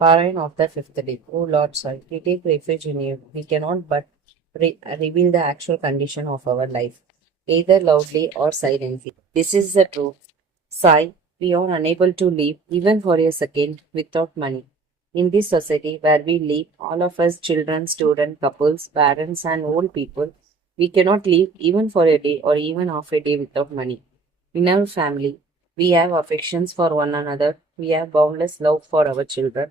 Parayana of the fifth day. O Lord, Sai, we take refuge in you. We cannot but reveal the actual condition of our life, either loudly or silently. This is the truth. Sai, we are unable to live even for a second without money. In this society where we live, all of us children, students, couples, parents, and old people, we cannot live even for a day or even half a day without money. In our family, we have affections for one another, we have boundless love for our children,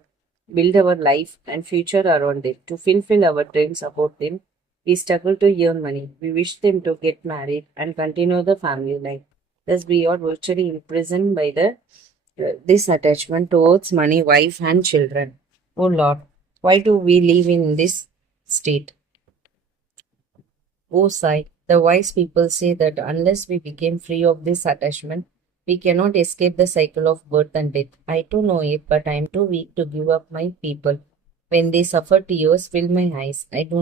build our life and future around them. To fulfill our dreams about them, we struggle to earn money. We wish them to get married and continue the family life. Thus, we are virtually imprisoned by the this attachment towards money, wife, and children. Oh Lord, why do we live in this state? Oh Sai, the wise people say that unless we became free of this attachment, we cannot escape the cycle of birth and death. I too know it, but I am too weak to give up my people. When they suffer, tears fill my eyes. I do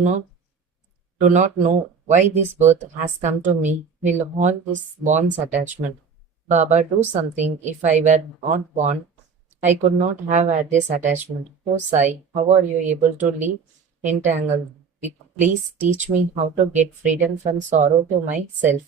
not know why this birth has come to me. Will all this bonds attachment? Baba, do something. If I were not born, I could not have had this attachment. Oh Sai, how are you able to live entangled? Please teach me how to get freedom from sorrow to myself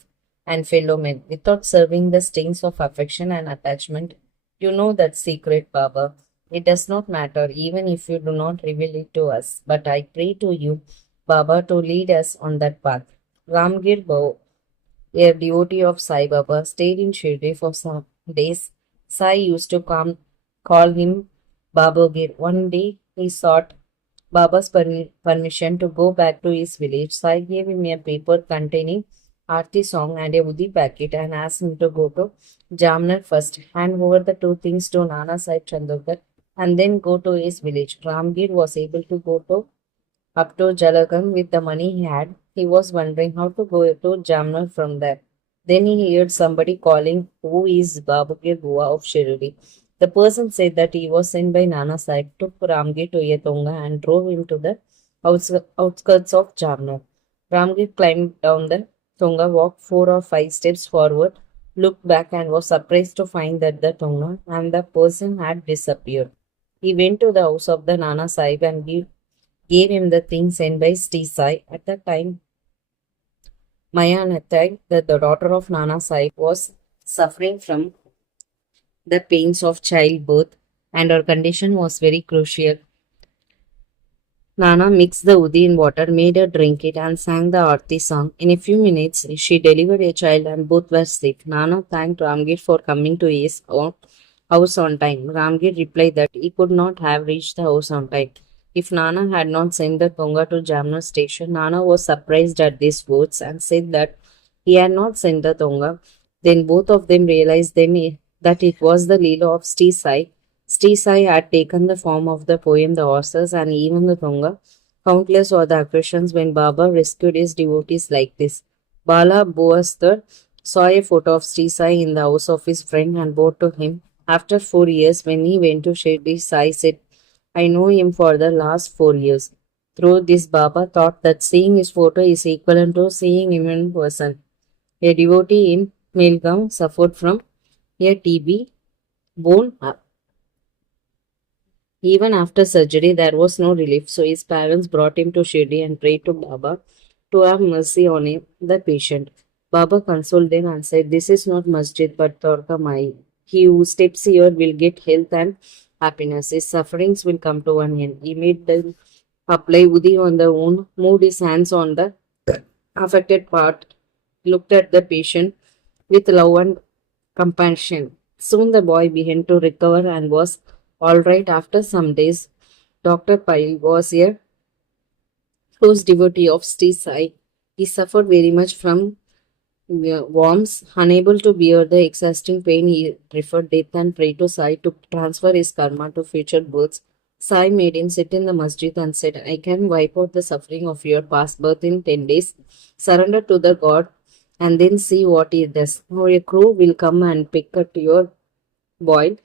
and fellow men without serving the stings of affection and attachment. You know that secret, Baba. It does not matter even if you do not reveal it to us. But I pray to you, Baba, to lead us on that path. Ramgir Bhau, a devotee of Sai Baba, stayed in Shirdi for some days. Sai used to call him Babagir. One day he sought Baba's permission to go back to his village. Sai gave him a paper containing Aarti song and a Udi packet and asked him to go to Jamnar first, hand over the two things to Nana Sahib Chandokar, and then go to his village. Ramgir was able to go to up to Jalagan with the money he had. He was wondering how to go to Jamnar from there. Then he heard somebody calling, "Who is Babagir Bua of Shirdi?" The person said that he was sent by Nana Sahib, took Ramgir to Yetonga and drove him to the outskirts of Jamnar. Ramgir climbed down the Tonga, walked 4 or 5 steps forward, looked back and was surprised to find that the Tonga and the person had disappeared. He went to the house of the Nana Sahib and gave him the thing sent by Sri Sai. At that time, Maya Natai, the daughter of Nana Sahib, was suffering from the pains of childbirth and her condition was very crucial. Nana mixed the udi in water, made her drink it, and sang the Aarti song. In a few minutes, she delivered a child and both were safe. Nana thanked Ramgir for coming to his own house on time. Ramgir replied that he could not have reached the house on time if Nana had not sent the Tonga to Jamnar station. Nana was surprised at these words and said that he had not sent the Tonga. Then both of them realized that it was the Leela of Sri Sai. Sri Sai had taken the form of the poem The Horses and even the Tonga. Countless were the occasions when Baba rescued his devotees like this. Bala Boasthar saw a photo of Sri Sai in the house of his friend and bowed to him. After 4 years, when he went to Shirdi, Sai said, "I know him for the last 4 years." Through this, Baba thought that seeing his photo is equivalent to seeing him in person. A devotee in Melgaon suffered from a TB bone. Even after surgery, there was no relief, so his parents brought him to Shirdi and prayed to Baba to have mercy on him, the patient. Baba consoled them and said, "This is not masjid but Torka Mai. He who steps here will get health and happiness. His sufferings will come to an end." He made them apply Udi on the wound, moved his hands on the affected part, looked at the patient with love and compassion. Soon the boy began to recover and was all right after some days. Dr. Pyle was a close devotee of Sri Sai. He suffered very much from worms. Unable to bear the exhausting pain, he preferred death and prayed to Sai to transfer his karma to future births. Sai made him sit in the masjid and said, "I can wipe out the suffering of your past birth in 10 days. Surrender to the God and then see what he does. Now a crew will come and pick at your boil.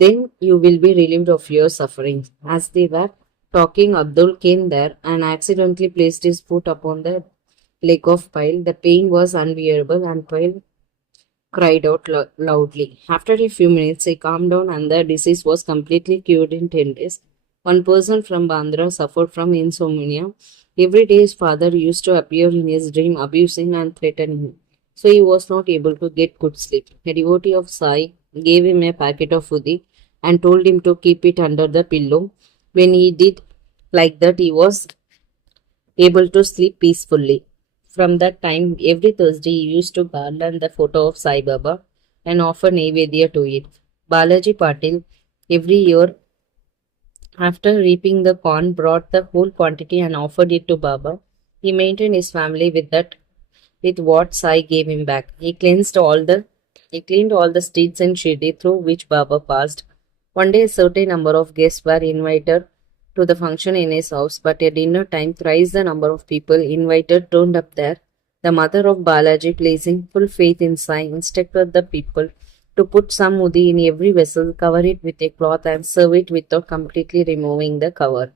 Then you will be relieved of your suffering." As they were talking, Abdul came there and accidentally placed his foot upon the leg of Pyle. The pain was unbearable and Pyle cried out loudly. After a few minutes, he calmed down and the disease was completely cured in 10 days. One person from Bandra suffered from insomnia. Every day his father used to appear in his dream, abusing and threatening him. So he was not able to get good sleep. A devotee of Sai gave him a packet of udi and told him to keep it under the pillow. When he did like that, he was able to sleep peacefully. From that time, every Thursday he used to garland the photo of Sai Baba and offer Naivedya to it. Balaji Patil every year after reaping the corn brought the whole quantity and offered it to Baba. He maintained his family with what Sai gave him back. He cleaned all the streets in Shirdi through which Baba passed. One day a certain number of guests were invited to the function in his house, but at dinner time thrice the number of people invited turned up there. The mother of Balaji, placing full faith in Sai, instructed the people to put some mudi in every vessel, cover it with a cloth and serve it without completely removing the cover.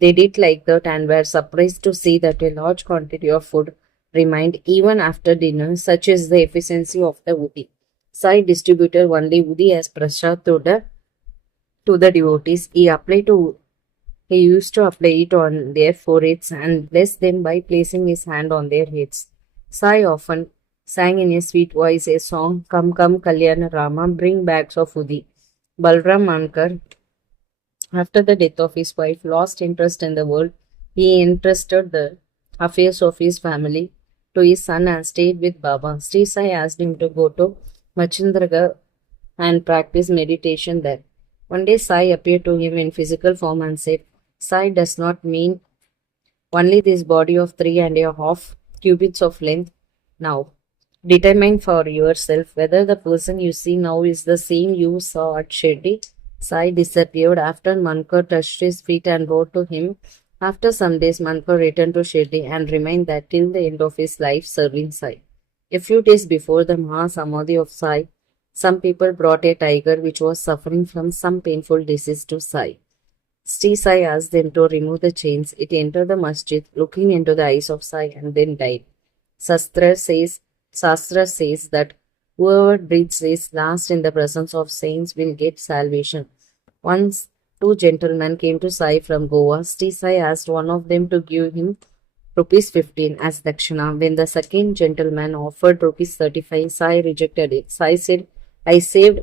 They did like that and were surprised to see that a large quantity of food remained even after dinner, such is the efficiency of the woody. Sai distributed only woody as prasad to the devotees. He used to apply it on their foreheads and bless them by placing his hand on their heads. Sai often sang in a sweet voice a song, Come Come Kalyana Rama, Bring Bags of Udi. Balram Mankar, after the death of his wife, lost interest in the world. He entrusted the affairs of his family to his son and stayed with Baba. Sri Sai asked him to go to Machindraga and practice meditation there. One day Sai appeared to him in physical form and said, Sai does not mean only this body of 3.5 cubits of length. Now, determine for yourself whether the person you see now is the same you saw at Shirdi. Sai disappeared after Mankar touched his feet and wrote to him. After some days, Mankar returned to Shirdi and remained there till the end of his life serving Sai. A few days before the Mahasamadhi of Sai, some people brought a tiger which was suffering from some painful disease to Sai. Sri Sai asked them to remove the chains. It entered the masjid, looking into the eyes of Sai, and then died. Shastra says that whoever breathes his last in the presence of saints will get salvation. Once two gentlemen came to Sai from Goa. Sri Sai asked one of them to give him rupees 15 as dakshina. When the second gentleman offered rupees 35, Sai rejected it. Sai said, I saved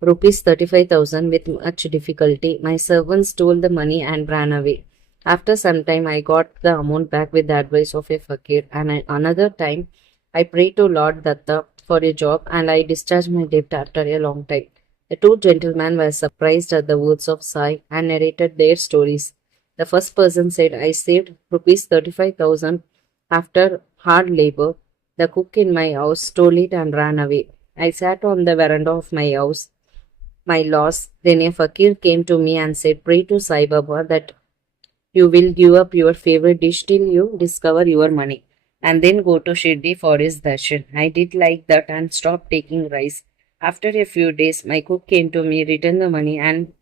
rupees 35,000 with much difficulty. My servants stole the money and ran away. After some time, I got the amount back with the advice of a fakir, and another time, I prayed to Lord Datta for a job and I discharged my debt after a long time. The two gentlemen were surprised at the words of Sai and narrated their stories. The first person said, I saved rupees 35,000 after hard labor. The cook in my house stole it and ran away. I sat on the veranda of my house, my loss. Then a fakir came to me and said, Pray to Sai Baba that you will give up your favorite dish till you discover your money and then go to Shirdi for his darshan. I did like that and stopped taking rice. After a few days, my cook came to me, returned the money, and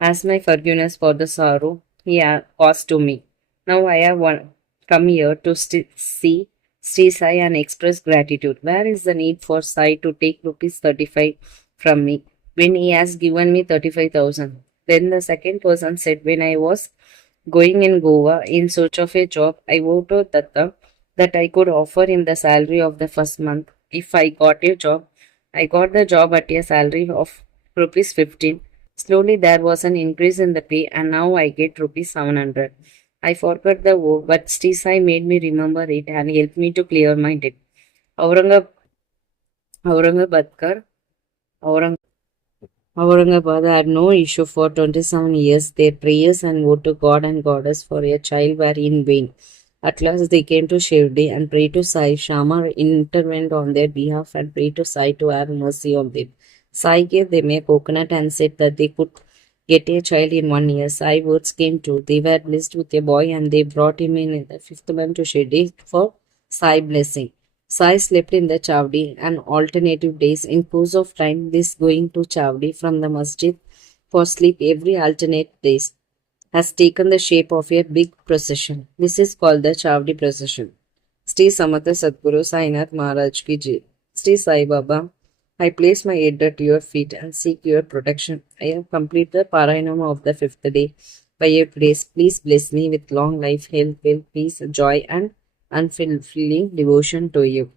asked my forgiveness for the sorrow he caused to me. Now I have come here to see Sri Sai and express gratitude. Where is the need for Sai to take rupees 35 from me when he has given me 35,000? Then the second person said, when I was going in Goa in search of a job, I vowed to Datta that I could offer him the salary of the first month. If I got a job, I got the job at a salary of rupees 15. Slowly there was an increase in the pay and now I get rupees 700. I forgot the vow, but Sri Sai made me remember it and helped me to clear my debt. Aurangab- Aurangabadkar, Aurang Aurangabad had no issue for 27 years. Their prayers and vote to God and Goddess for a child were in vain. At last they came to Shirdi and prayed to Sai. Shama intervened on their behalf and prayed to Sai to have mercy on them. Sai gave them a coconut and said that they could get a child in 1 year. Sai words came true. They were blessed with a boy and they brought him in the fifth month to Shirdi for Sai blessing. Sai slept in the Chavdi and alternative days. In course of time, this going to Chavdi from the masjid for sleep every alternate days has taken the shape of a big procession. This is called the Chavdi procession. Sri Samatha Sadguru Sainath Maharaj ki Jai. Sri Sai Baba I place my head at your feet and seek your protection. I have completed the Parayanam of the fifth day. By your grace, please bless me with long life, health, wealth, peace, joy, and unfulfilling devotion to you.